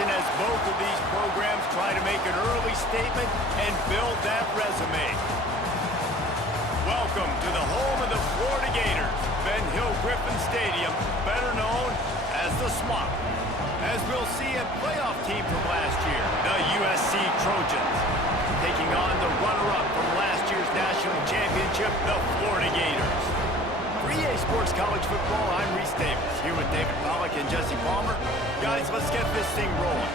season as both of these programs try to make an early statement and build that resume. Welcome to the home of the Florida Gators, Ben Hill Griffin Stadium, better known as the Swamp. As we'll see a playoff team from last year, the USC Trojans, taking on the runner-up from last year's national championship, the Florida Gators. For EA Sports College Football, I'm Reese Davis, here with David Pollack and Jesse Palmer. Guys, let's get this thing rolling.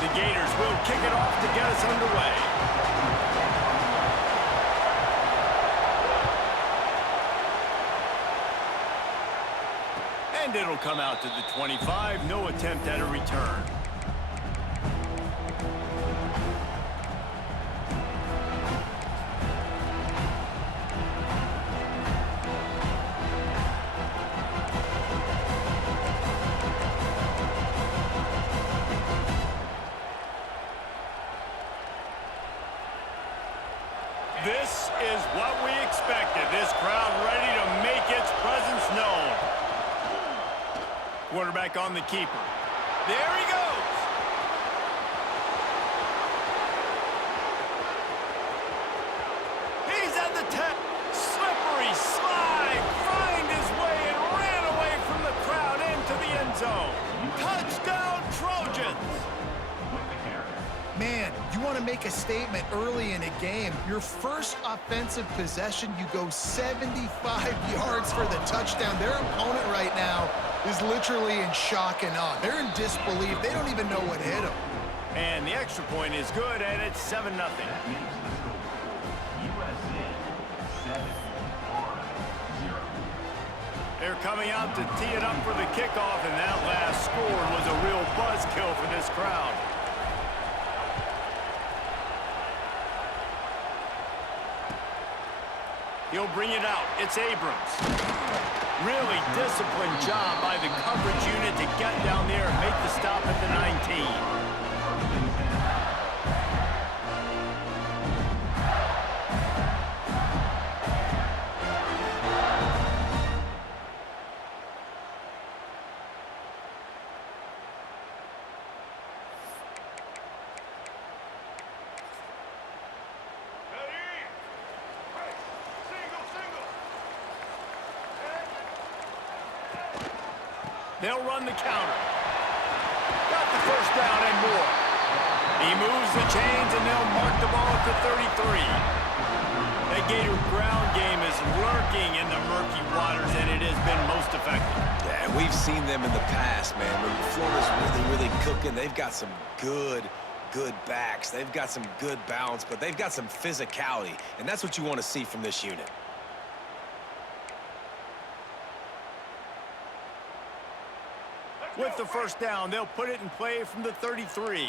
The Gators will kick it off to get us underway. And it'll come out to the 25, no attempt at a return. This is what we expected. This crowd ready to make its presence known. Quarterback on the keeper. There he goes. He's at the 10. Slippery slide. Find his way and ran away from the crowd into the end zone. Touchdown, Trojans. Man, you want to make a statement early in a game. Your first offensive possession, you go 75 yards for the touchdown. Their opponent right now is literally in shock and awe. They're in disbelief. They don't even know what hit them. And the extra point is good, and it's 7-0. They're coming out to tee it up for the kickoff, and that last score was a real buzzkill for this crowd. He'll bring it out. It's Abrams. Really disciplined job by the coverage unit to get down there and make the stop at the 19. They'll run the counter. Got the first down and more. He moves the chains, and they'll mark the ball at the 33. That Gator ground game is lurking in the murky waters, and it has been most effective. Yeah, we've seen them in the past, man. When Florida's really cooking, they've got some good backs. They've got some good balance, but they've got some physicality, and that's what you want to see from this unit. With the first down, they'll put it in play from the 33.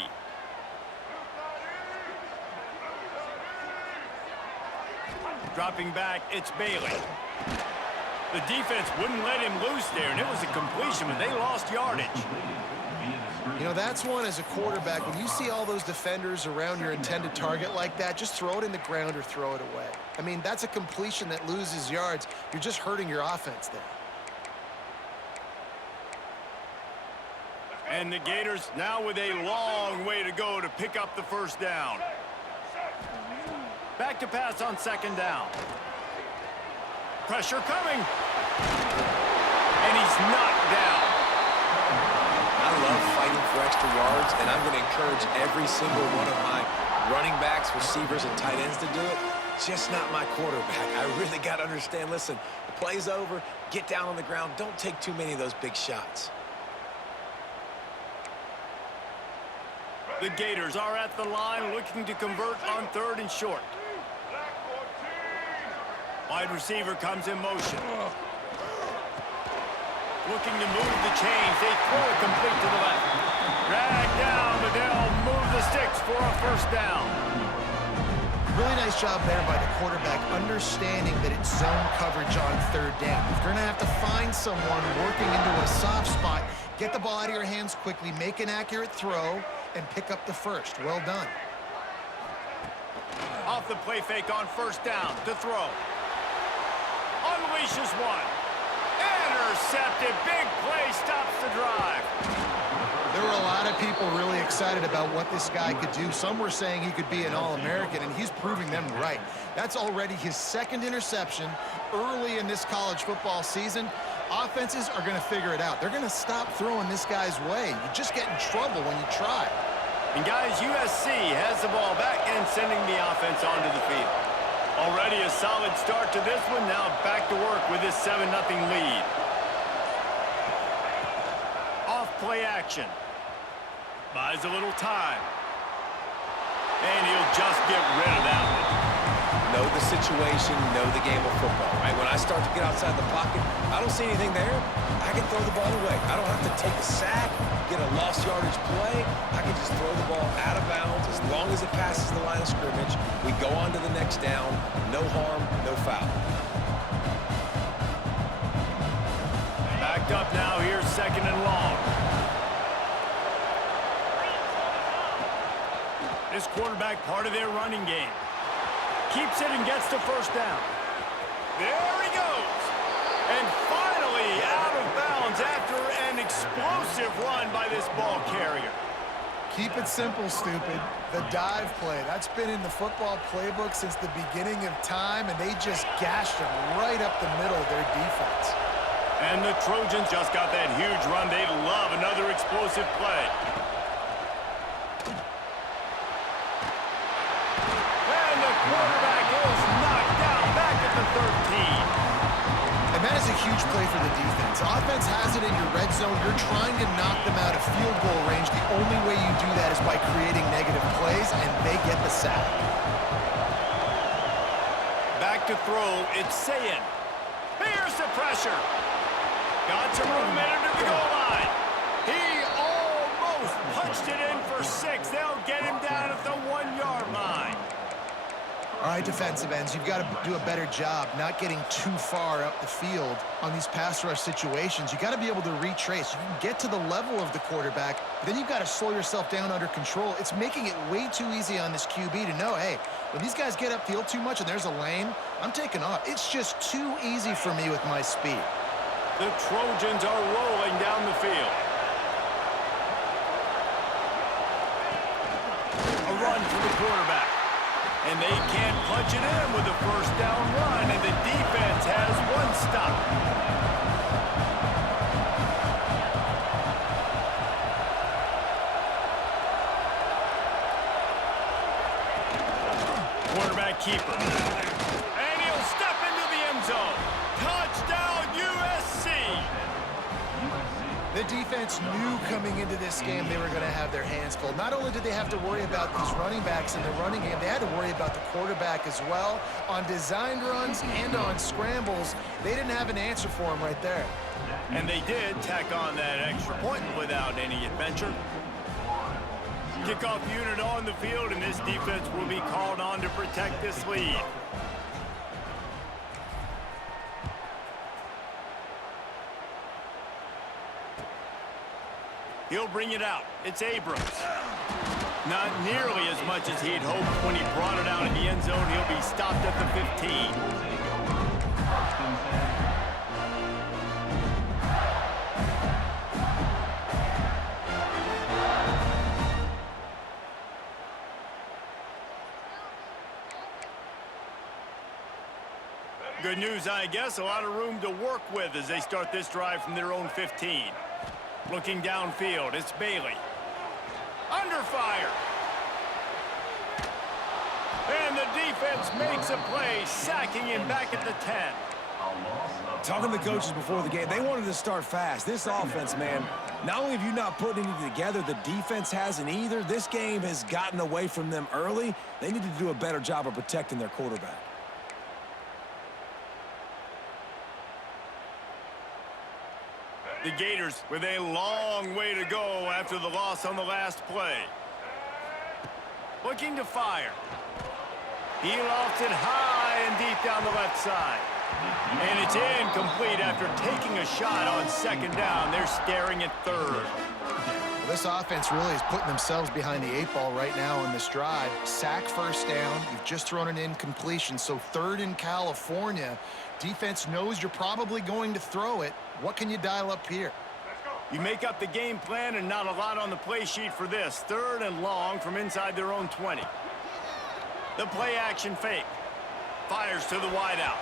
Dropping back, it's Bailey. The defense wouldn't let him loose there, and it was a completion, but they lost yardage. You know, that's one as a quarterback. When you see all those defenders around your intended target like that, just throw it in the ground or throw it away. I mean, that's a completion that loses yards. You're just hurting your offense there. And the Gators now with a long way to go to pick up the first down. Back to pass on second down. Pressure coming. And he's knocked down. I love fighting for extra yards, and I'm going to encourage every single one of my running backs, receivers, and tight ends to do it. Just not my quarterback. I really got to understand, listen, the play's over, get down on the ground, don't take too many of those big shots. The Gators are at the line looking to convert on 3rd and short. Wide receiver comes in motion. Looking to move the chains. They throw it complete to the left. Drag down, but they'll move the sticks for a first down. Really nice job there by the quarterback, understanding that it's zone coverage on 3rd down. If you're going to have to find someone working into a soft spot, get the ball out of your hands quickly, make an accurate throw, and pick up the first. Well done. Off the play fake on first down to throw. Unleashes one. Intercepted. Big play stops the drive. There were a lot of people really excited about what this guy could do. Some were saying he could be an All-American, and he's proving them right. That's already his second interception early in this college football season. Offenses are going to figure it out. They're going to stop throwing this guy's way. You just get in trouble when you try. And guys, USC has the ball back and sending the offense onto the field. Already a solid start to this one. Now back to work with this 7-0 lead. Off play action. Buys a little time. And he'll just get rid of that one. Know the situation, know the game of football, right? When I start to get outside the pocket, I don't see anything there, I can throw the ball away. I don't have to take a sack, get a lost yardage play. I can just throw the ball out of bounds as long as it passes the line of scrimmage. We go on to the next down. No harm, no foul. Backed up now. Here's 2nd and long. This quarterback part of their running game. Keeps it and gets the first down. There he goes. And finally out of bounds after an explosive run by this ball carrier. Keep it simple, stupid. The dive play. That's been in the football playbook since the beginning of time, and they just gashed him right up the middle of their defense. And the Trojans just got that huge run. They love another explosive play. And the quarterback is knocked down back at the 13. And that is a huge play for the defense. Offense has it in your red zone. You're trying to knock them out of field goal range. The only way you do that is by creating negative plays, and they get the sack. Back to throw. It's Sayin. Here's the pressure. Got some room in into the goal line. He almost punched it in for 6. They'll get him down at the 1-yard line. All right, defensive ends, you've got to do a better job not getting too far up the field on these pass rush situations. You got to be able to retrace. You can get to the level of the quarterback, but then you've got to slow yourself down under control. It's making it way too easy on this QB to know, hey, when these guys get upfield too much and there's a lane, I'm taking off. It's just too easy for me with my speed. The Trojans are rolling down the field. A run for the quarterback. And they can't punch it in with a first down run, and the defense has one stop. Quarterback keeper. And he'll step into the end zone. Touchdown, USC! The defense knew coming into this game they were going to have their hands full. Not only did they have to worry about these running backs in the running game, they had to worry about the quarterback as well. On designed runs and on scrambles, they didn't have an answer for him right there. And they did tack on that extra point without any adventure. Kickoff unit on the field, and this defense will be called on to protect this lead. He'll bring it out. It's Abrams. Not nearly as much as he'd hoped when he brought it out in the end zone. He'll be stopped at the 15. Good news, I guess. A lot of room to work with as they start this drive from their own 15. Looking downfield, it's Bailey. Under fire. And the defense makes a play, sacking him back at the 10. Talking to the coaches before the game, they wanted to start fast. This offense, man, not only have you not put anything together, the defense hasn't either. This game has gotten away from them early. They need to do a better job of protecting their quarterback. The Gators with a long way to go after the loss on the last play. Looking to fire. He lofts it high and deep down the left side. And it's incomplete after taking a shot on 2nd down. They're staring at 3rd. Well, this offense really is putting themselves behind the 8 ball right now on this drive. Sack first down. You've just thrown an incompletion, so 3rd in California. Defense knows you're probably going to throw it. What can you dial up here? You make up the game plan and not a lot on the play sheet for this. 3rd and long from inside their own 20. The play action fake. Fires to the wideout.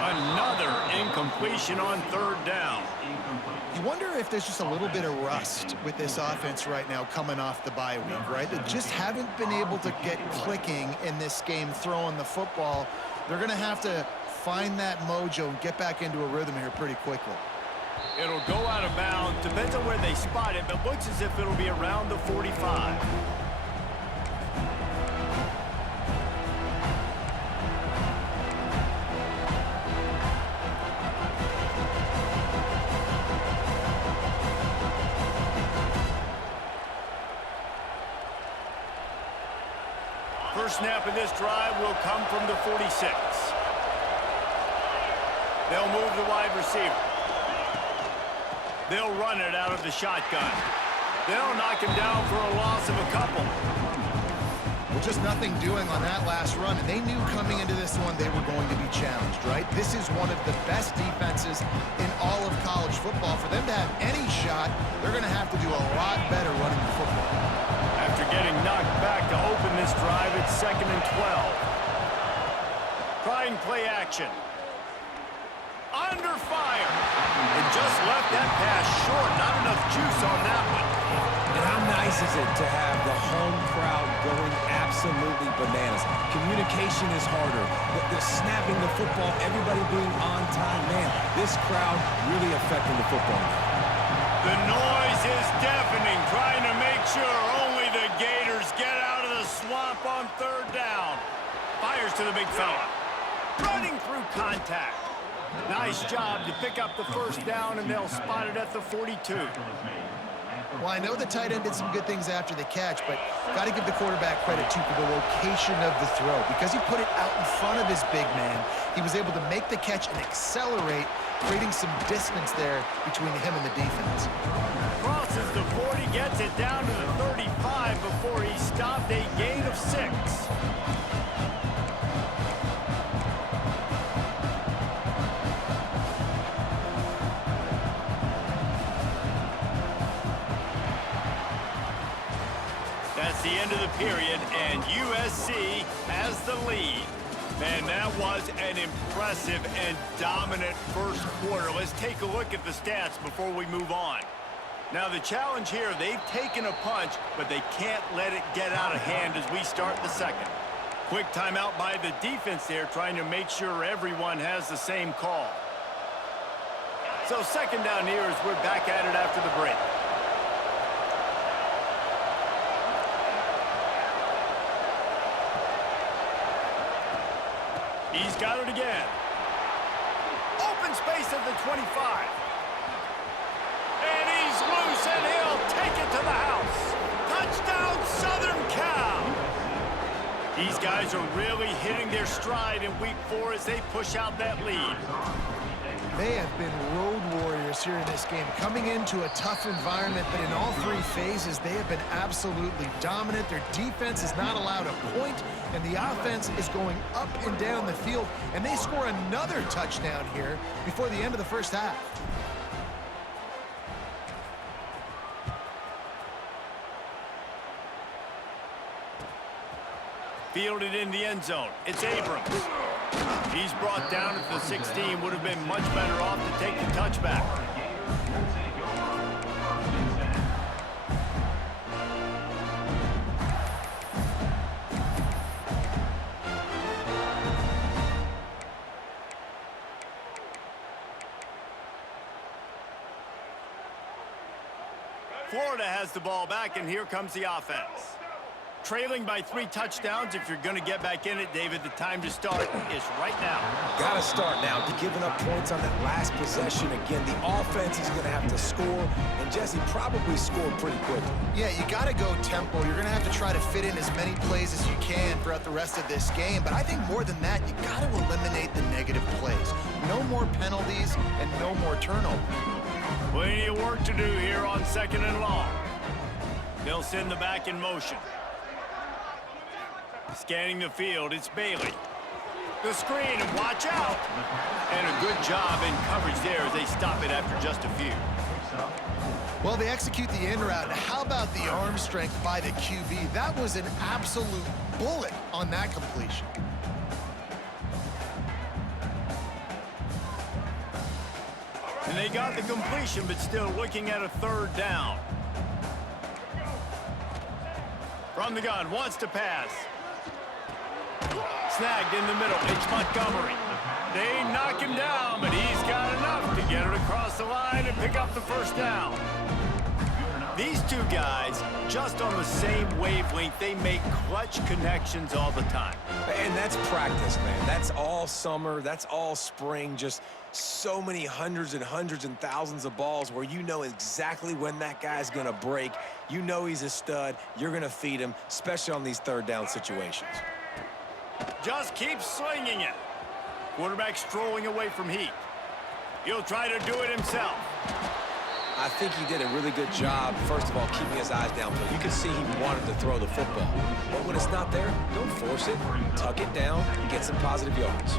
Another incompletion on 3rd down. You wonder if there's just a little bit of rust with this offense right now coming off the bye week, right? They just haven't been able to get clicking in this game throwing the football. They're going to have to find that mojo and get back into a rhythm here pretty quickly. It'll go out of bounds. Depends on where they spot it, but looks as if it'll be around the 45. First snap of this drive will come from the 46. They'll move the wide receiver. They'll run it out of the shotgun. They'll knock him down for a loss of a couple. Well, just nothing doing on that last run, and they knew coming into this one they were going to be challenged, right? This is one of the best defenses in all of college football. For them to have any shot, they're going to have to do a lot better running the football. After getting knocked back to open this drive, it's 2nd and 12. Trying play action. Under fire. And just left that pass short. Not enough juice on that one. And how nice is it to have the home crowd going absolutely bananas? Communication is harder. The snapping the football, everybody being on time. Man, this crowd really affecting the football. The noise is deafening, trying to make sure only the Gators get out of the swamp on 3rd down. Fires to the big fella. Running through contact. Nice job to pick up the first down, and they'll spot it at the 42. Well, I know the tight end did some good things after the catch, but got to give the quarterback credit, too, for the location of the throw. Because he put it out in front of his big man, he was able to make the catch and accelerate, creating some distance there between him and the defense. Crosses the 40, gets it down to the 35 before he stopped, a gain of 6. That's the end of the period, and USC has the lead. Man, that was an impressive and dominant first quarter. Let's take a look at the stats before we move on. Now, the challenge here, they've taken a punch, but they can't let it get out of hand as we start the second. Quick timeout by the defense there, trying to make sure everyone has the same call. So 2nd down here as we're back at it after the break. He's got it again. Open space at the 25. And he's loose, and he'll take it to the house. Touchdown, Southern Cal. These guys are really hitting their stride in week 4 as they push out that lead. They have been road warriors here in this game, coming into a tough environment, but in all 3 phases, they have been absolutely dominant. Their defense is not allowed a point, and the offense is going up and down the field, and they score another touchdown here before the end of the first half. Fielded in the end zone. It's Abrams. He's brought down at the 16. Would have been much better off to take the touchback. Florida has the ball back, and here comes the offense. Trailing by 3 touchdowns. If you're going to get back in it, David, the time to start is right now. Got to start now. Giving up points on that last possession. Again, the offense is going to have to score, and Jesse probably scored pretty quickly. Yeah, you got to go tempo. You're going to have to try to fit in as many plays as you can throughout the rest of this game. But I think more than that, you got to eliminate the negative plays. No more penalties and no more turnovers. Plenty of work to do here on 2nd and long. They'll send the back in motion. Scanning the field, it's Bailey. The screen, and watch out! And a good job in coverage there as they stop it after just a few. Well, they execute the in route. How about the arm strength by the QB? That was an absolute bullet on that completion. And they got the completion, but still looking at a third down. From the gun, wants to pass. Snagged in the middle, it's Montgomery. They knock him down, but he's got enough to get it across the line and pick up the first down. These two guys, just on the same wavelength, they make clutch connections all the time. And that's practice, man. That's all summer. That's all spring. Just so many hundreds and thousands of balls where you know exactly when that guy's going to break. You know he's a stud. You're going to feed him, especially on these third down situations. Just keep slinging it. Quarterback strolling away from Heat. He'll try to do it himself. I think he did a really good job, first of all, keeping his eyes downfield. You can see he wanted to throw the football. But when it's not there, don't force it. Tuck it down and get some positive yards.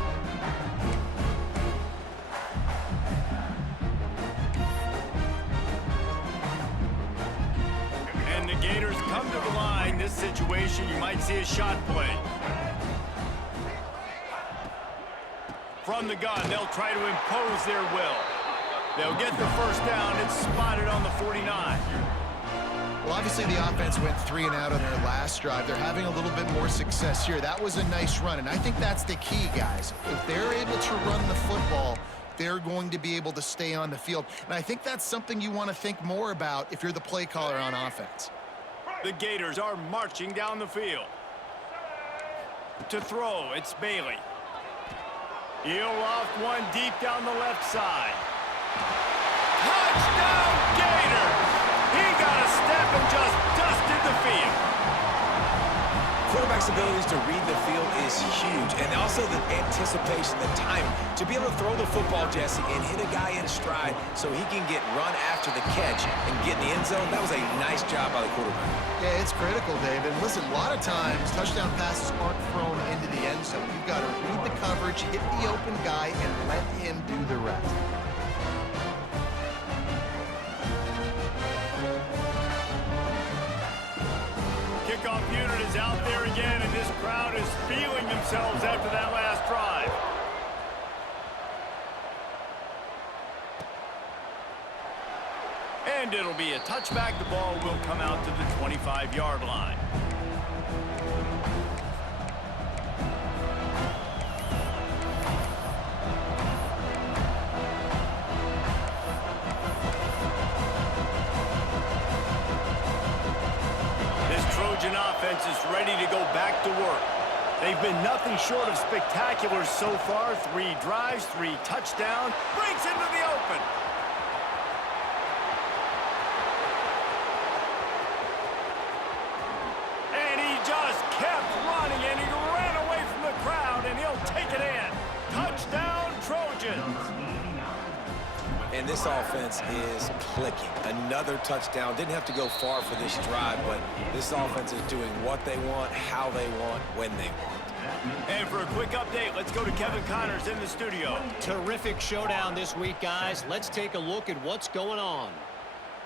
And the Gators come to the line. This situation, you might see a shot play. From the gun, they'll try to impose their will. They'll get the first down. It's spotted on the 49. Well, obviously the offense went 3 and out on their last drive. They're having a little bit more success here. That was a nice run, and I think that's the key, guys. If they're able to run the football, they're going to be able to stay on the field. And I think that's something you want to think more about if you're the play caller on offense. The Gators are marching down the field. To throw, it's Bailey. He'll loft one deep down the left side. Touchdown, Gators! He got a step and just dusted the field. Quarterback's abilities to read the field is huge, and also the anticipation, the timing. To be able to throw the football, Jesse, and hit a guy in stride so he can get run after the catch and get in the end zone, that was a nice job by the quarterback. Yeah, it's critical, Dave. And listen, a lot of times touchdown passes aren't thrown into the end zone. You've got to read the coverage, hit the open guy, and let him do the rest. Kickoff unit is out there again, and this crowd is feeling themselves after that last drive. And it'll be a touchback. The ball will come out to the 25-yard line. Trojan offense is ready to go back to work. They've been nothing short of spectacular so far. 3 drives, 3 touchdowns. Breaks into the open. And he just kept running, and he ran away from the crowd, and he'll take it in. Touchdown, Trojans. And this offense is clicking. Another touchdown. Didn't have to go far for this drive, but this offense is doing what they want, how they want, when they want. And for a quick update, let's go to Kevin Connors in the studio. Terrific showdown this week, guys. Let's take a look at what's going on.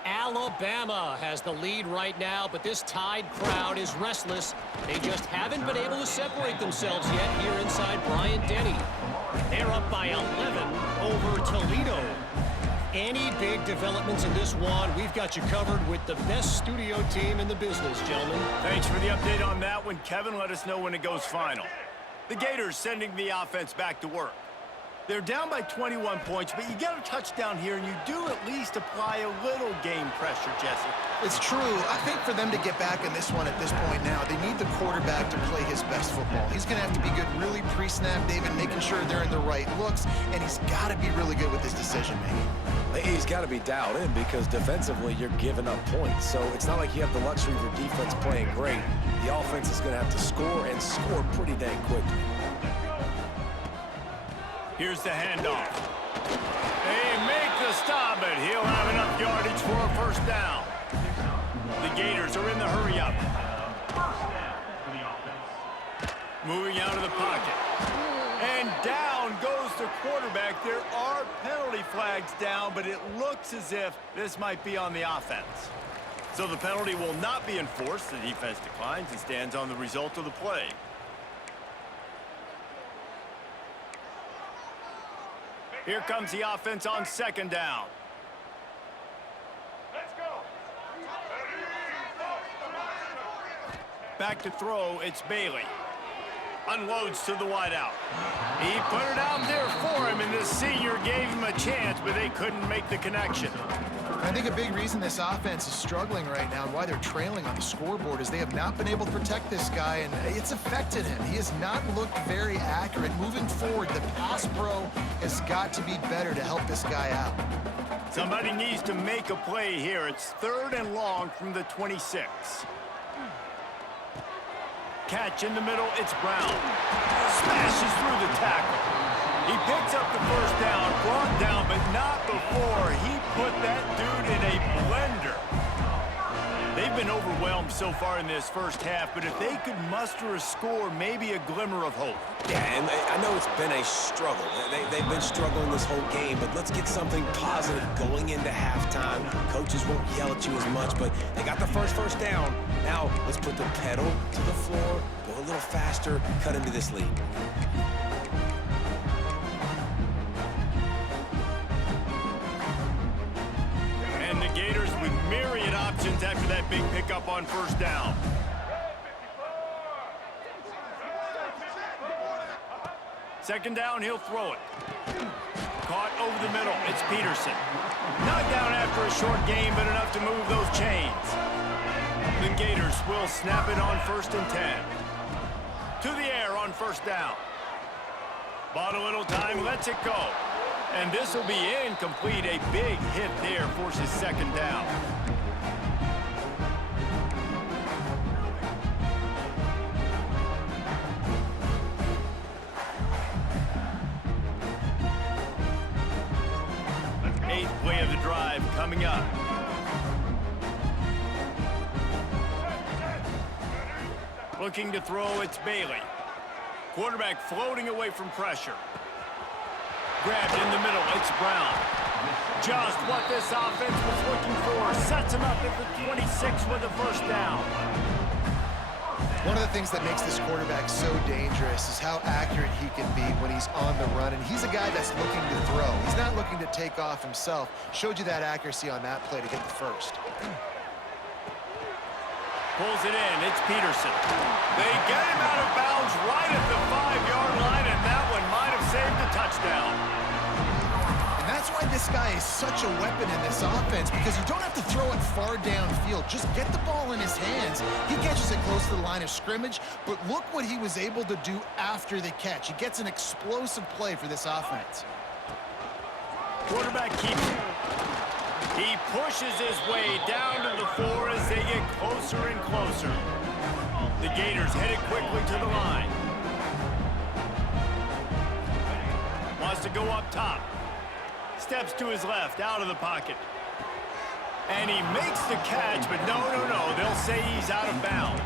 Alabama has the lead right now, but this Tide crowd is restless. They just haven't been able to separate themselves yet here inside Bryant-Denny. They're up by 11 over Toledo. Any big developments in this one, we've got you covered with the best studio team in the business, gentlemen. Thanks for the update on that one, Kevin. Let us know when it goes final. The Gators sending the offense back to work. They're down by 21 points, but you get a touchdown here, and you do at least apply a little game pressure, Jesse. It's true. I think for them to get back in this one at this point now, they need the quarterback to play his best football. He's going to have to be good really pre-snap, David, making sure they're in the right looks, and he's got to be really good with his decision-making. He's got to be dialed in because defensively you're giving up points. So it's not like you have the luxury of your defense playing great. The offense is going to have to score and score pretty dang quickly. Here's the handoff. They make the stop, but he'll have enough yardage for a first down. The Gators are in the hurry-up. Moving out of the pocket. And down goes the quarterback. There are penalty flags down, but it looks as if this might be on the offense. So the penalty will not be enforced. The defense declines and stands on the result of the play. Here comes the offense on second down. Let's go. Back to throw, it's Bailey. Unloads to the wideout. He put it out there for him, and the senior gave him a chance, but they couldn't make the connection. I think a big reason this offense is struggling right now and why they're trailing on the scoreboard is they have not been able to protect this guy, and it's affected him. He has not looked very accurate. Moving forward, the pass pro has got to be better to help this guy out. Somebody needs to make a play here. It's 3rd and long from the 26. Catch in the middle, it's Brown. Smashes through the tackle. He picks up the first down, brought down, but not before he put that dude in a blender. They've been overwhelmed so far in this first half, but if they could muster a score, maybe a glimmer of hope. Yeah, and I know it's been a struggle. They've been struggling this whole game, but let's get something positive going into halftime. Coaches won't yell at you as much, but they got the first down. Now, let's put the pedal to the floor, go a little faster, cut into this lead. And the Gators with myriad options after that big pickup on first down. Second down, he'll throw it. Caught over the middle, it's Peterson. Not down after a short game, but enough to move those chains. The Gators will snap it on 1st and 10. To the air on first down. Bought a little time, lets it go. And this will be incomplete. A big hit there forces second down. Eighth play of the drive coming up. Looking to throw, it's Bailey. Quarterback floating away from pressure. Grabbed in the middle, it's Brown. Just what this offense was looking for. Sets him up at the 26 with a first down. One of the things that makes this quarterback so dangerous is how accurate he can be when he's on the run, and he's a guy that's looking to throw. He's not looking to take off himself. Showed you that accuracy on that play to get the first. Pulls it in, it's Peterson. They get him out of bounds right at the 5-yard line, and that one might have saved a touchdown. And that's why this guy is such a weapon in this offense, because you don't have to throw it far downfield. Just get the ball in his hands. He catches it close to the line of scrimmage, but look what he was able to do after the catch. He gets an explosive play for this offense. Quarterback keeps it. He pushes his way down to the 4 as they get closer and closer. The Gators headed quickly to the line. Wants to go up top. Steps to his left, out of the pocket. And he makes the catch, but no. They'll say he's out of bounds.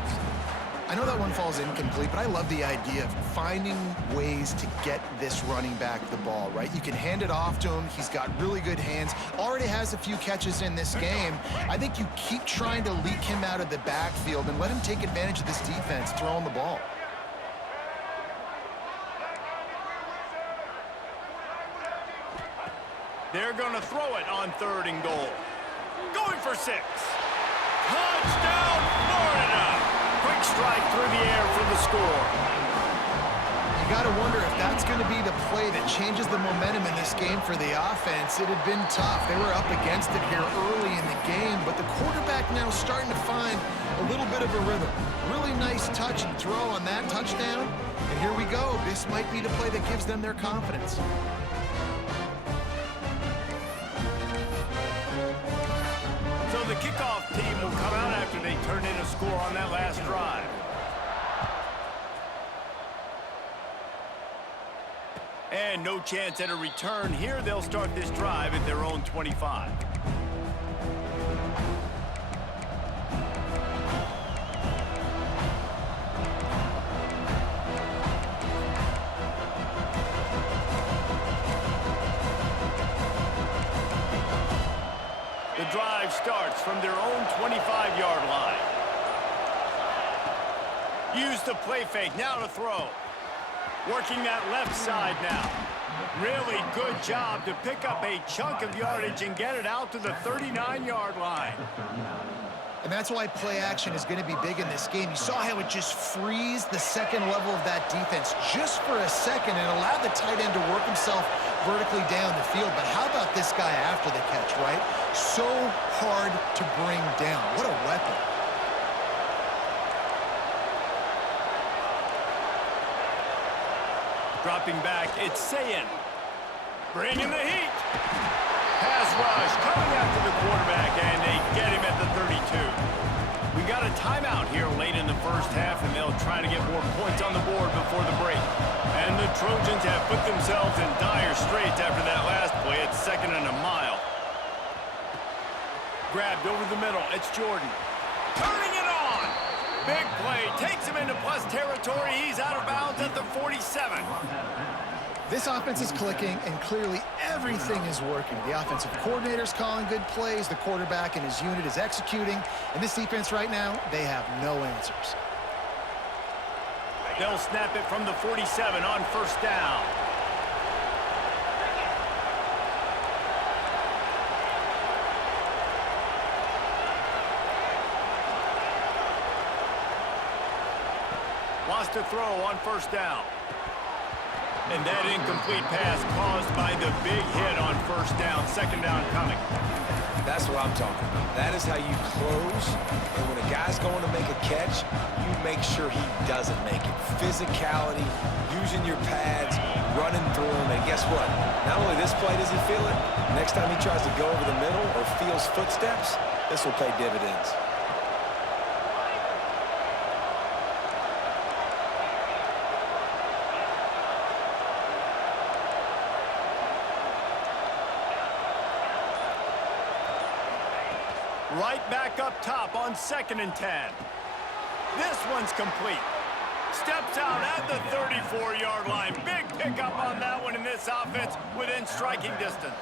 I know that one falls incomplete, but I love the idea of finding ways to get this running back the ball, right? You can hand it off to him. He's got really good hands. Already has a few catches in this game. I think you keep trying to leak him out of the backfield and let him take advantage of this defense throwing the ball. They're going to throw it on 3rd and goal. Going for 6. Touchdown, Florida! Quick strike through the air for the score. You got to wonder if that's going to be the play that changes the momentum in this game for the offense. It had been tough. They were up against it here early in the game, but the quarterback now starting to find a little bit of a rhythm. Really nice touch and throw on that touchdown. And here we go. This might be the play that gives them their confidence. So the kickoff team will come out after they turn in a score on that last drive. And no chance at a return here. They'll start this drive at their own 25. drive starts from their own 25-yard line. Use the play fake, now to throw. Working that left side now. Really good job to pick up a chunk of yardage and get it out to the 39-yard line. And that's why play action is going to be big in this game. You saw how it just frees the second level of that defense just for a second and allowed the tight end to work himself vertically down the field. But how about this guy after the catch, right? So hard to bring down. What a weapon. Dropping back, it's Sayin. Bringing the heat. Pass rush coming after the quarterback, and they get him at the 32. We got a timeout here late in the first half, and they'll try to get more points on the board before the break. And the Trojans have put themselves in dire straits after that last play. It's 2nd and a mile. Grabbed over the middle. It's Jordan. Turning it on. Big play. Takes him into plus territory. He's out of bounds at the 47. This offense is clicking, and clearly everything is working. The offensive coordinator's calling good plays. The quarterback and his unit is executing. And this defense right now, they have no answers. They'll snap it from the 47 on first down. Wants to throw on first down. And that incomplete pass caused by the big hit on first down. 2nd down coming. That's what I'm talking about. That is how you close. And when a guy's going to make a catch, you make sure he doesn't make it. Physicality, using your pads, running through him. And guess what? Not only this play does he feel it, next time he tries to go over the middle or feels footsteps, this will pay dividends. Right back up top on 2nd and 10. This one's complete. Steps out at the 34-yard line. Big pickup on that one in this offense within striking distance.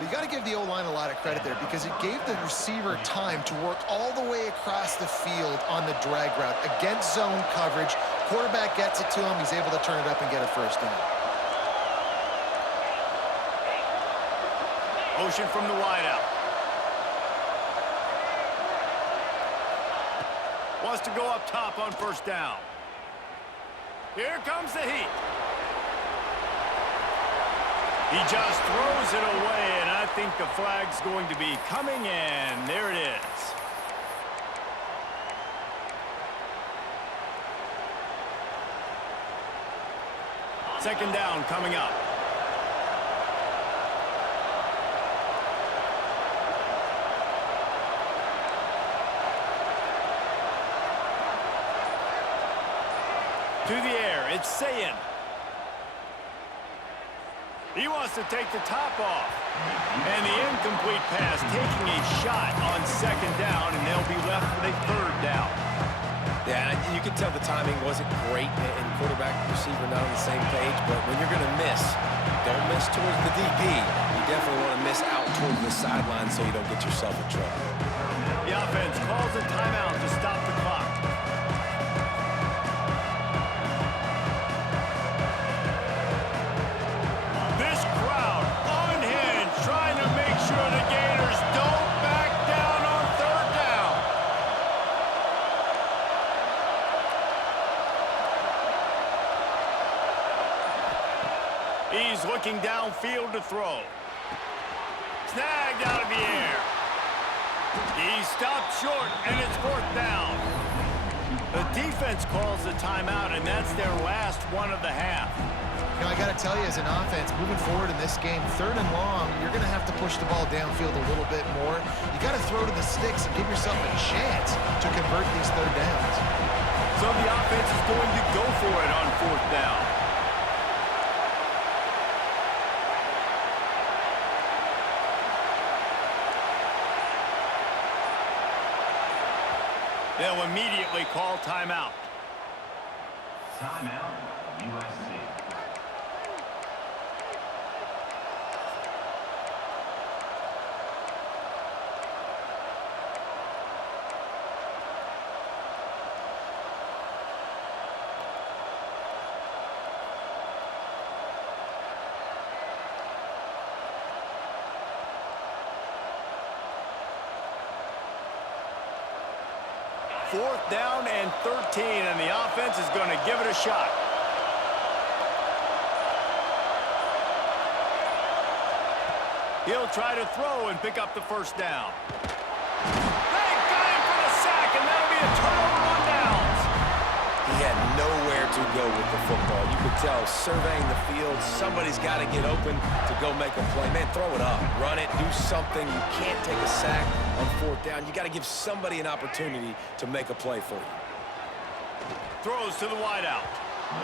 You got to give the O-line a lot of credit there because it gave the receiver time to work all the way across the field on the drag route against zone coverage. Quarterback gets it to him. He's able to turn it up and get a first down. Motion from the wideout. Wants to go up top on first down. Here comes the heat. He just throws it away, and I think the flag's going to be coming in. There it is. Second down coming up. To the air, it's Sayin. He wants to take the top off. And the incomplete pass taking a shot on 2nd down, and they'll be left with a 3rd down. Yeah, and you can tell the timing wasn't great, and quarterback and receiver not on the same page, but when you're going to miss, don't miss towards the DB. You definitely want to miss out towards the sideline so you don't get yourself in trouble. The offense calls a timeout to stop the clock. This crowd unhinged, trying to make sure the Gators don't back down on 3rd down. He's looking downfield to throw. Snagged out of the air. He stopped short, and it's 4th down. The defense calls the timeout, and that's their last one of the half. You know, I got to tell you, as an offense, moving forward in this game, 3rd and long, you're going to have to push the ball downfield a little bit more. You got to throw to the sticks and give yourself a chance to convert these 3rd downs. So the offense is going to go for it on 4th down. They'll immediately call timeout. Timeout, USC. 4th down and 13, and the offense is going to give it a shot. He'll try to throw and pick up the first down. They got him for the sack, and that'll be a turnover on downs. He had nowhere to go with the football. You could tell, surveying the field, somebody's got to get open to go make a play. Man, throw it up, run it, do something. You can't take a sack on 4th down. You got to give somebody an opportunity to make a play for you. Throws to the wideout.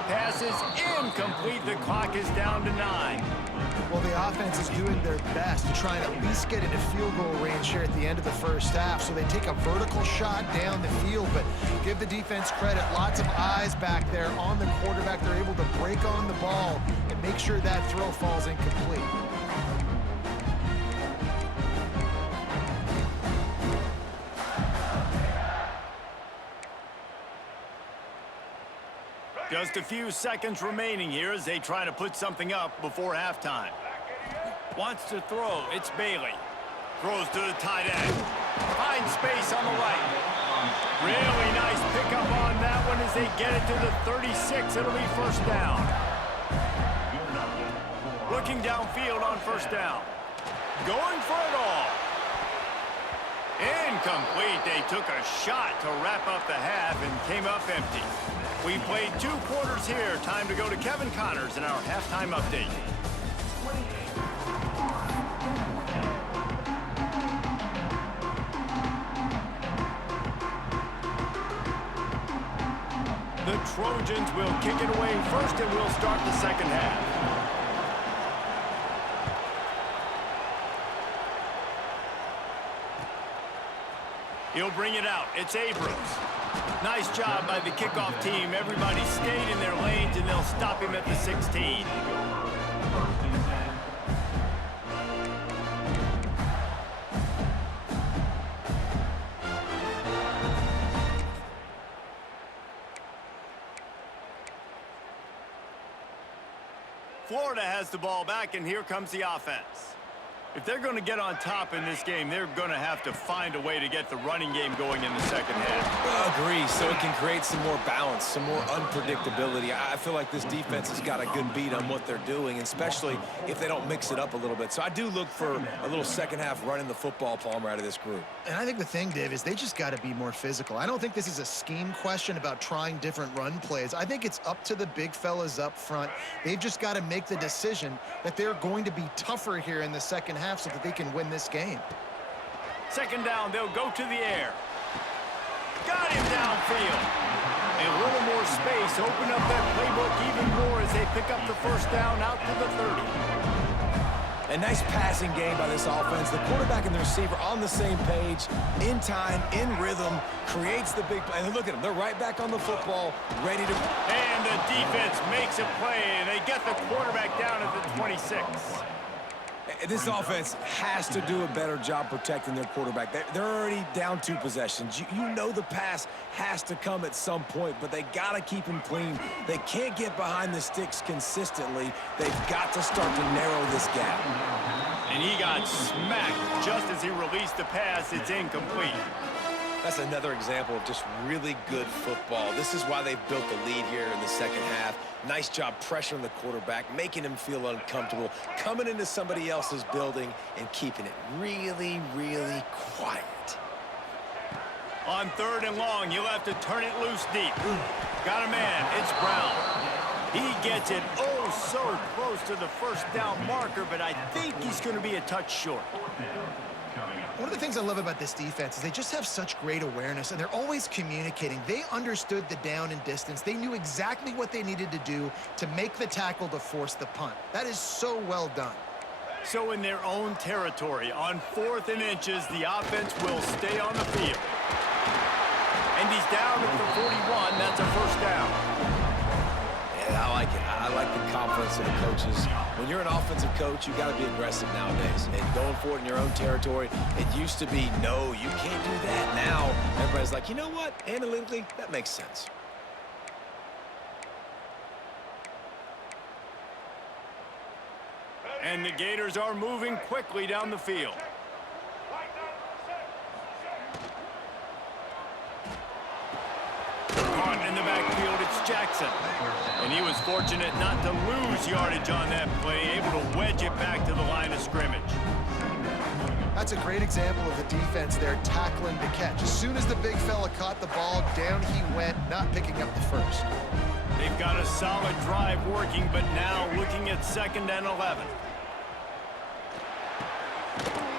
Pass is incomplete. The clock is down to 9. Well, the offense is doing their best to try and at least get into field goal range here at the end of the first half. So they take a vertical shot down the field, but give the defense credit. Lots of eyes back there on the quarterback. They're able to break on the ball and make sure that throw falls incomplete. Just a few seconds remaining here as they try to put something up before halftime. Wants to throw. It's Bailey. Throws to the tight end. Finds space on the right. Really nice pickup on that one as they get it to the 36. It'll be first down. Looking downfield on first down. Going for it all. Incomplete. They took a shot to wrap up the half and came up empty. We played 2 quarters here. Time to go to Kevin Connors in our halftime update. The Trojans will kick it away first, and we'll start the second half. He'll bring it out. It's Abrams. Nice job by the kickoff team. Everybody stayed in their lanes, and they'll stop him at the 16. Florida has the ball back, and here comes the offense. If they're going to get on top in this game, they're going to have to find a way to get the running game going in the second half. Well, agree, so it can create some more balance, some more unpredictability. I feel like this defense has got a good beat on what they're doing, especially if they don't mix it up a little bit. So I do look for a little second half running the football, Palmer, out of this group. And I think the thing, Dave, is they just got to be more physical. I don't think this is a scheme question about trying different run plays. I think it's up to the big fellas up front. They've just got to make the decision that they're going to be tougher here in the second half so that they can win this game. Second down, they'll go to the air. Got him downfield. A little more space, open up that playbook even more as they pick up the first down out to the 30. A nice passing game by this offense. The quarterback and the receiver on the same page, in time, in rhythm, creates the big play. And look at them. They're right back on the football, ready to... And the defense makes a play, and they get the quarterback down at the 26. This offense has to do a better job protecting their quarterback. They're already down 2 possessions. You know the pass has to come at some point, but they got to keep him clean. They can't get behind the sticks consistently. They've got to start to narrow this gap. And he got smacked just as he released the pass. It's incomplete. That's another example of just really good football. This is why they've built the lead here in the second half. Nice job pressuring the quarterback, making him feel uncomfortable, coming into somebody else's building and keeping it really, really quiet. On 3rd and long, you'll have to turn it loose deep. Got a man. It's Brown. He gets it oh so close to the first down marker, but I think he's going to be a touch short. One of the things I love about this defense is they just have such great awareness, and they're always communicating. They understood the down and distance. They knew exactly what they needed to do to make the tackle to force the punt. That is so well done. So in their own territory, on 4th and inches, the offense will stay on the field. And he's down at the 41. That's a first down. Yeah, I like it. I like the confidence of the coaches. When you're an offensive coach, you got to be aggressive nowadays. And going for it in your own territory, it used to be, no, you can't do that. Now, everybody's like, you know what? Analytically, that makes sense. And the Gators are moving quickly down the field. in the backfield, it's Jackson. And he was fortunate not to lose yardage on that play, able to wedge it back to the line of scrimmage. That's a great example of the defense there tackling to catch. As soon as the big fella caught the ball, down he went, not picking up the first. They've got a solid drive working, but now looking at 2nd and 11.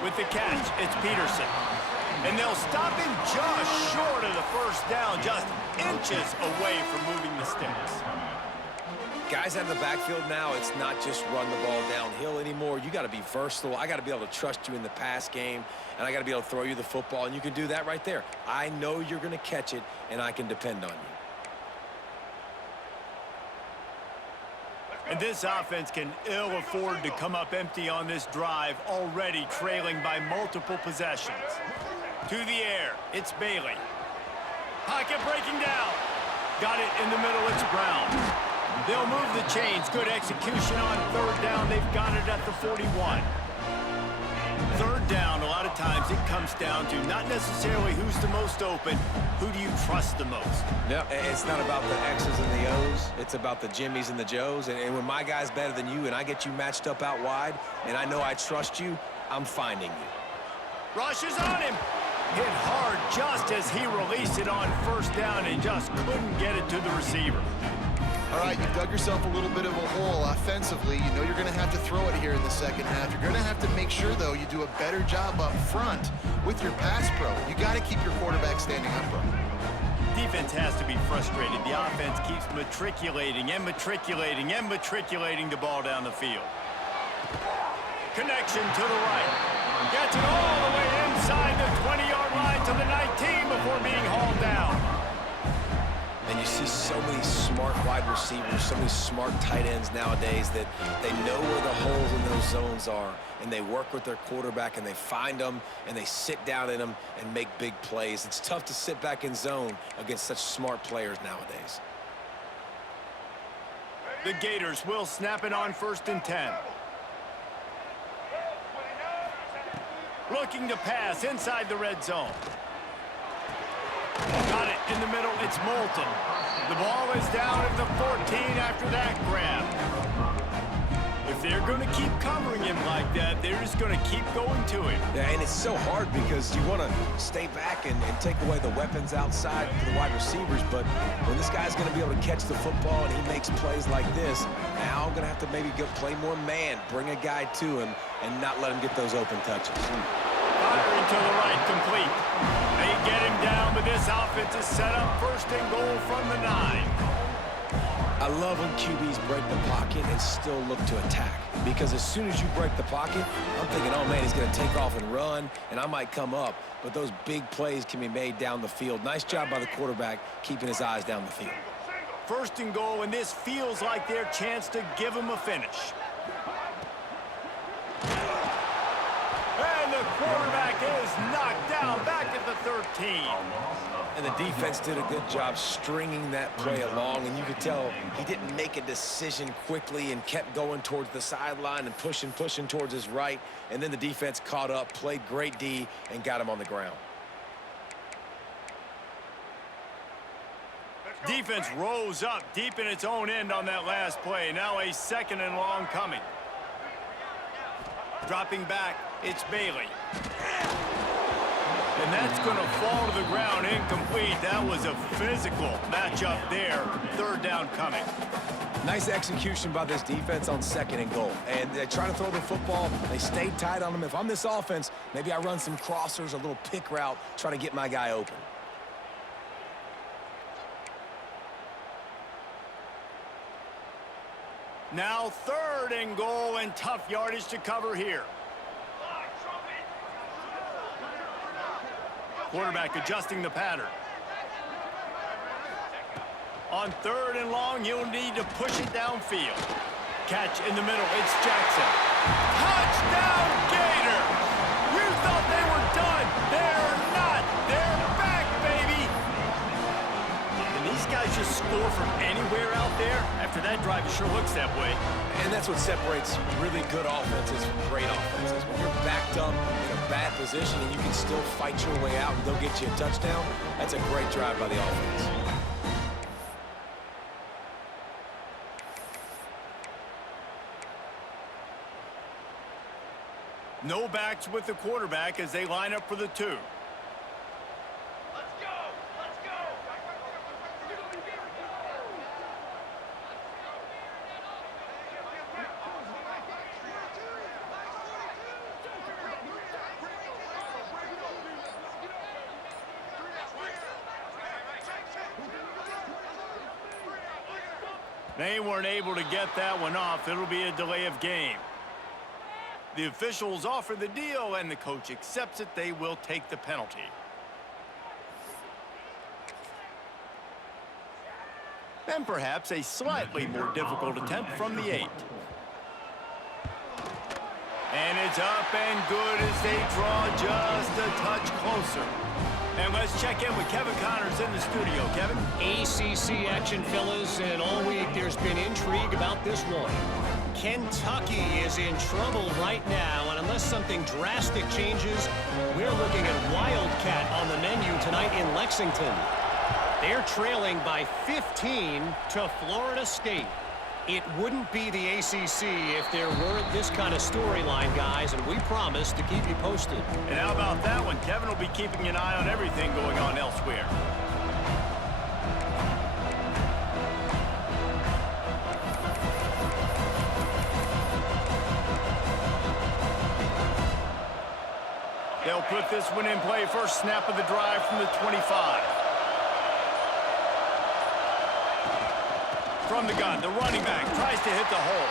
With the catch, it's Peterson. And they'll stop him just short of the first down, just inches away from moving the sticks. Guys out of the backfield now, it's not just run the ball downhill anymore. You got to be versatile. I got to be able to trust you in the pass game, and I got to be able to throw you the football, and you can do that right there. I know you're going to catch it, and I can depend on you. And this offense can ill afford to come up empty on this drive, already trailing by multiple possessions. To the air, it's Bailey. Pocket breaking down. Got it in the middle, it's Brown. They'll move the chains. Good execution on 3rd down. They've got it at the 41. 3rd down, a lot of times it comes down to not necessarily who's the most open, who do you trust the most? Yeah, it's not about the X's and the O's. It's about the Jimmys and the Joes. And when my guy's better than you and I get you matched up out wide and I know I trust you, I'm finding you. Rushes on him. Hit hard just as he released it on 1st down and just couldn't get it to the receiver. All right, you've dug yourself a little bit of a hole offensively. You know you're going to have to throw it here in the 2nd half. You're going to have to make sure, though, you do a better job up front with your pass pro. You got to keep your quarterback standing upright. Defense has to be frustrated. The offense keeps matriculating and matriculating and matriculating the ball down the field. Connection to the right. Gets it all the way inside the 20-yard line to the 19 before being hauled down. And you see so many smart wide receivers, so many smart tight ends nowadays that they know where the holes in those zones are, and they work with their quarterback, and they find them, and they sit down in them and make big plays. It's tough to sit back in zone against such smart players nowadays. The Gators will snap it on 1st and 10. Looking to pass inside the red zone. Got it in the middle, it's Moulton. The ball is down at the 14 after that grab. If they're going to keep covering him like that, they're just going to keep going to him. Yeah, and it's so hard because you want to stay back and take away the weapons outside to the wide receivers, but when this guy's going to be able to catch the football and he makes plays like this, now I'm going to have to maybe go play more man, bring a guy to him, and not let him get those open touches. Firing to the right, complete. They get him down, but this offense is set up 1st and goal from the 9. I love when QBs break the pocket and still look to attack. Because as soon as you break the pocket, I'm thinking, oh man, he's going to take off and run, and I might come up. But those big plays can be made down the field. Nice job by the quarterback keeping his eyes down the field. 1st and goal, and this feels like their chance to give him a finish. And the quarterback is knocked down back at the 13. And the defense did a good job stringing that play along, and you could tell he didn't make a decision quickly and kept going towards the sideline and pushing towards his right, and then the defense caught up, played great D, and got him on the ground. Defense rose up deep in its own end on that last play. Now a 2nd and long coming. Dropping back, it's Bailey. And that's going to fall to the ground incomplete. That was a physical matchup there. 3rd down coming. Nice execution by this defense on 2nd and goal. And they try to throw the football. They stayed tight on them. If I'm this offense, maybe I run some crossers, a little pick route, try to get my guy open. Now 3rd and goal, and tough yardage to cover here. Quarterback adjusting the pattern. On 3rd and long, you'll need to push it downfield. Catch in the middle, it's Jackson. Touchdown, Gator! You thought they were done. They're not. They're back, baby! Can these guys just score from anywhere out there? After that drive, it sure looks that way. And that's what separates really good offenses from great offenses. When you're backed up in a bad position and you can still fight your way out and they'll get you a touchdown, that's a great drive by the offense. No backs with the quarterback as they line up for the 2. They weren't able to get that one off. It'll be a delay of game. The officials offer the deal, and the coach accepts it. They will take the penalty. And perhaps a slightly more difficult attempt from the 8. And it's up and good as they draw just a touch closer. And let's check in with Kevin Connors in the studio. Kevin? ACC action, fellas, and all week there's been intrigue about this one. Kentucky is in trouble right now, and unless something drastic changes, we're looking at Wildcat on the menu tonight in Lexington. They're trailing by 15 to Florida State. It wouldn't be the ACC if there weren't this kind of storyline, guys, and we promise to keep you posted. And how about that one? Kevin will be keeping an eye on everything going on elsewhere. They'll put this one in play. First snap of the drive from the 25. From the gun, the running back tries to hit the hole.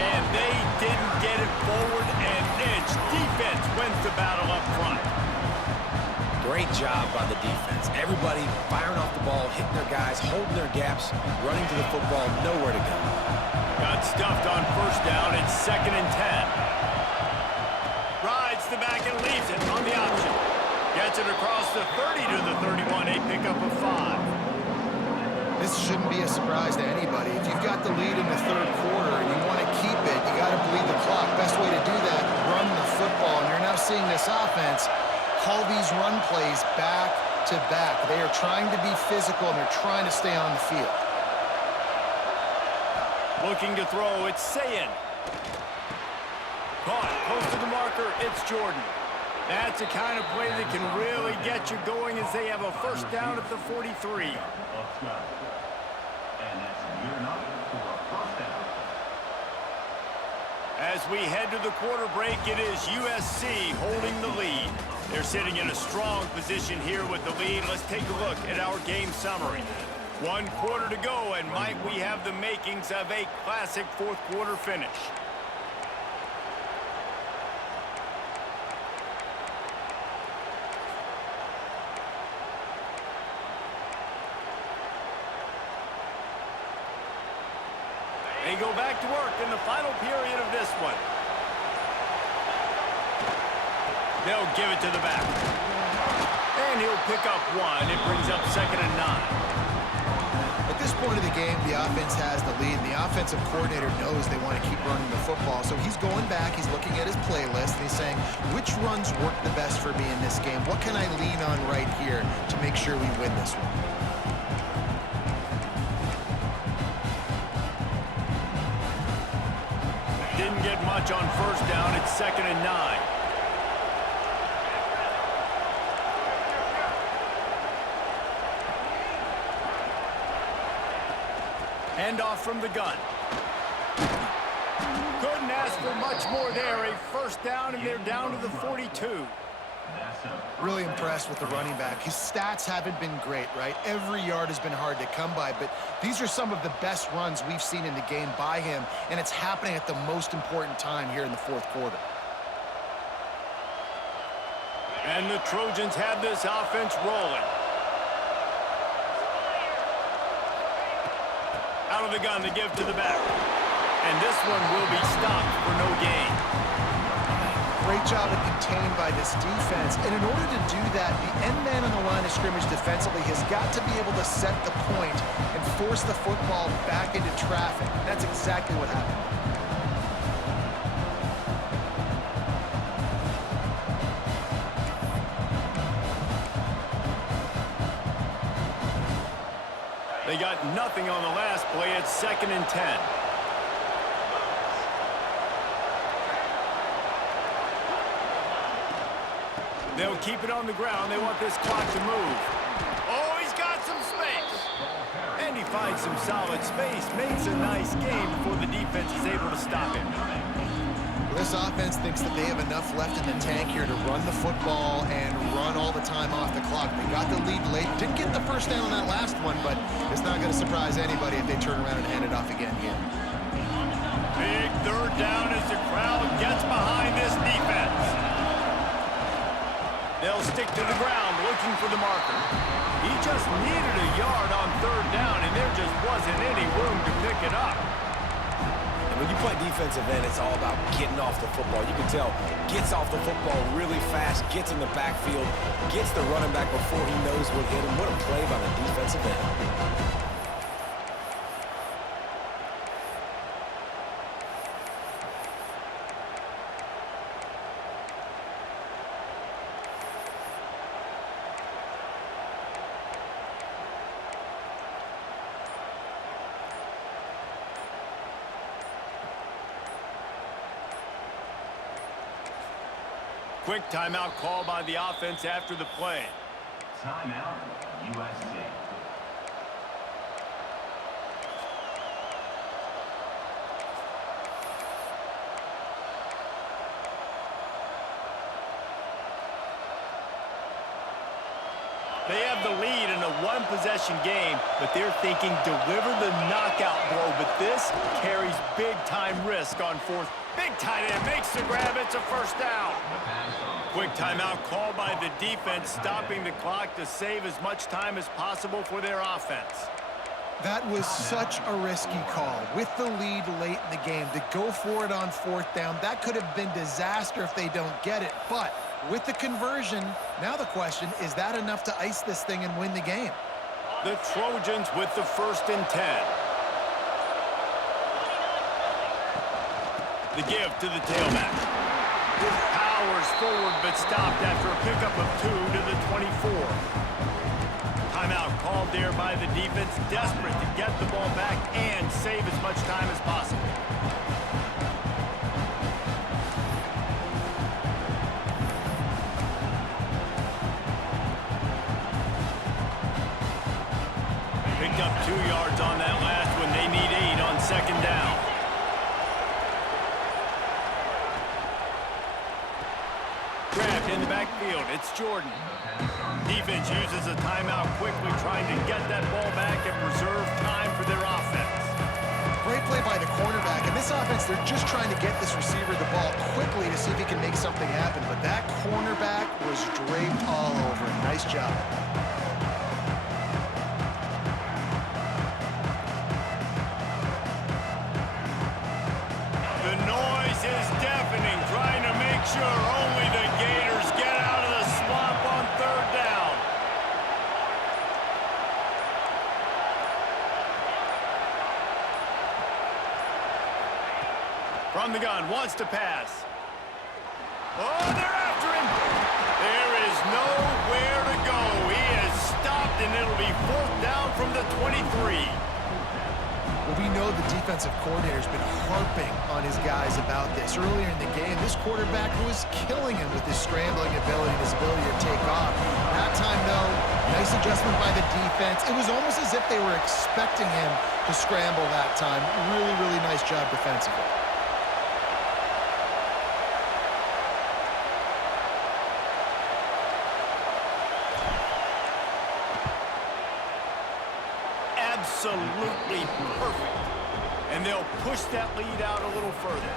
And they didn't get it forward an inch. Defense wins the battle up front. Great job by the defense. Everybody firing off the ball, hitting their guys, holding their gaps, running to the football, nowhere to go. Got stuffed on first down. It's 2nd and 10. Rides the back and leaves it on the option. Gets it across the 30 to the 31. A pickup of 5. This shouldn't be a surprise to anybody. If you've got the lead in the 3rd quarter and you want to keep it, you got to bleed the clock. Best way to do that, run the football. And you're now seeing this offense call these run plays back to back. They are trying to be physical, and they're trying to stay on the field. Looking to throw, it's Sayin. Caught, close to the marker, it's Jordan. That's the kind of play that can really get you going as they have a first down at the 43. As we head to the quarter break, it is USC holding the lead. They're sitting in a strong position here with the lead. Let's take a look at our game summary. 1 quarter to go, and might we have the makings of a classic 4th quarter finish. They go back to work in the final period of this one. They'll give it to the back. And he'll pick up 1. It brings up 2nd and 9. At this point of the game, the offense has the lead. The offensive coordinator knows they want to keep running the football. So he's going back, he's looking at his playlist, and he's saying, which runs work the best for me in this game? What can I lean on right here to make sure we win this one? Didn't get much on first down. It's 2nd and 9. Hand off from the gun. Couldn't ask for much more there. A first down, and they're down to the 42. Really impressed with the running back. His stats haven't been great, right? Every yard has been hard to come by, but these are some of the best runs we've seen in the game by him, and it's happening at the most important time here in the 4th quarter. And the Trojans have this offense rolling. Out of the gun, they give to the back. And this one will be stopped for no gain. Great job of contained by this defense. And in order to do that, the end man on the line of scrimmage defensively has got to be able to set the point and force the football back into traffic. And that's exactly what happened. They got nothing on the last play. It's 2nd and 10. They'll keep it on the ground. They want this clock to move. Oh, he's got some space. And he finds some solid space. Makes a nice game before the defense is able to stop him. This offense thinks that they have enough left in the tank here to run the football and run all the time off the clock. They got the lead late. Didn't get the first down on that last one, but it's not going to surprise anybody if they turn around and hand it off again here. Big third down as the crowd gets behind this defense. They'll stick to the ground looking for the marker. He just needed a yard on third down, and there just wasn't any room to pick it up. When you play defensive end, it's all about getting off the football. You can tell, gets off the football really fast, gets in the backfield, gets the running back before he knows what hit him. What a play by the defensive end. Quick timeout call by the offense after the play. Timeout, USC. They have the lead in a one-possession game, but they're thinking deliver the knockout blow. But this carries big-time risk on fourth. Big tight end makes the grab. It's a first down. Quick timeout called by the defense, stopping the clock to save as much time as possible for their offense. That was such a risky call. With the lead late in the game, to go for it on fourth down, that could have been disaster if they don't get it. But with the conversion, now the question, is that enough to ice this thing and win the game? The Trojans with the 1st and 10. The give to the tailback. Powers forward, but stopped after a pickup of 2 to the 24. Timeout called there by the defense, desperate to get the ball back and save as much time as possible. Picked up 2 yards on that last one. They need 8 on 2nd down. Grabbed in the backfield. It's Jordan. Defense uses a timeout quickly, trying to get that ball back and preserve time for their offense. Great play by the cornerback. And this offense, they're just trying to get this receiver the ball quickly to see if he can make something happen. But that cornerback was draped all over him. Nice job. The noise is deafening, trying to make sure only the Gators get out of the swamp on 3rd down. From the gun, wants to pass. Oh, they're after him. There is nowhere to go. He is stopped, and it'll be 4th down from the 23. Well, we know the defensive coordinator's been harping on his guys about this. Earlier in the game, this quarterback was killing him with his scrambling ability and his ability to take off. That time, though, nice adjustment by the defense. It was almost as if they were expecting him to scramble that time. Really, really nice job defensively. Absolutely perfect. And they'll push that lead out a little further.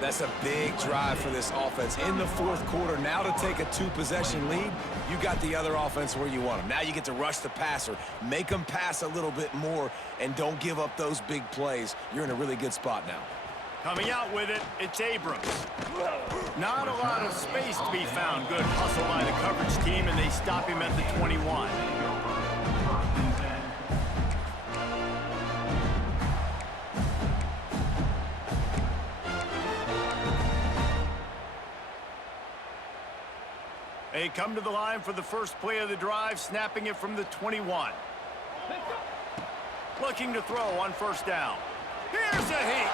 That's a big drive for this offense in the 4th quarter. Now to take a 2-possession lead, you got the other offense where you want them. Now you get to rush the passer, make them pass a little bit more, and don't give up those big plays. You're in a really good spot now. Coming out with it, it's Abrams. Not a lot of space to be found. Good hustle by the coverage team, and they stop him at the 21. They come to the line for the first play of the drive, snapping it from the 21. Looking to throw on 1st down. Here's a heat.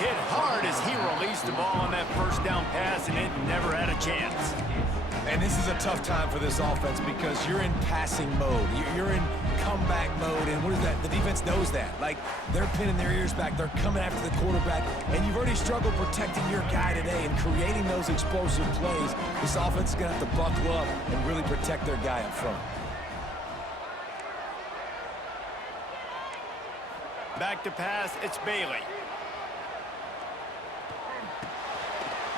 Hit hard as he released the ball on that first down pass, and it never had a chance. And this is a tough time for this offense because you're in passing mode. You're in comeback mode, and what is that? The defense knows that. Like, they're pinning their ears back. They're coming after the quarterback, and you've already struggled protecting your guy today and creating those explosive plays. This offense is going to have to buckle up and really protect their guy up front. Back to pass, it's Bailey.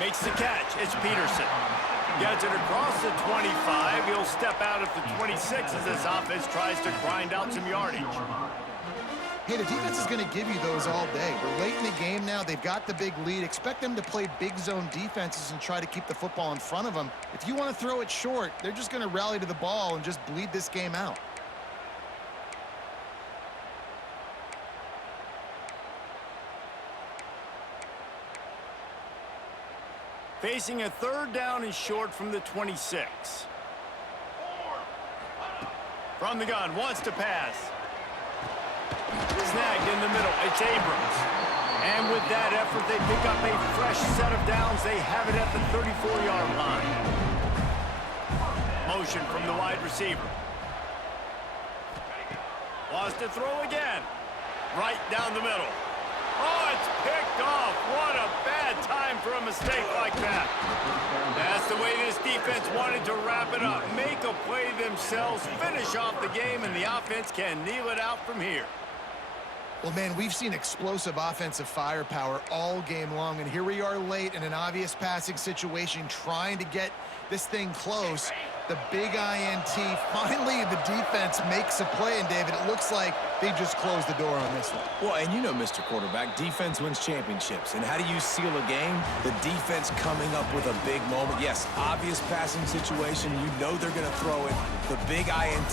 Makes the catch, it's Peterson. Gets it across the 25. He'll step out at the 26 as this offense tries to grind out some yardage. Hey, the defense is going to give you those all day. We're late in the game now. They've got the big lead. Expect them to play big zone defenses and try to keep the football in front of them. If you want to throw it short, they're just going to rally to the ball and just bleed this game out. Facing a third down and short from the 26. From the gun, wants to pass. Snagged in the middle, it's Abrams. And with that effort, they pick up a fresh set of downs. They have it at the 34-yard line. Motion from the wide receiver. Wants to throw again. Right down the middle. Oh, it's picked off. What a bad time for a mistake like that. That's the way this defense wanted to wrap it up. Make a play themselves, finish off the game, and the offense can kneel it out from here. Well, man, we've seen explosive offensive firepower all game long, and here we are late in an obvious passing situation trying to get this thing close. The big INT, finally the defense makes a play, and David, it looks like they've just closed the door on this one. Well, and you know, Mr. Quarterback, defense wins championships. And how do you seal a game? The defense coming up with a big moment. Yes, obvious passing situation. You know they're going to throw it. The big INT.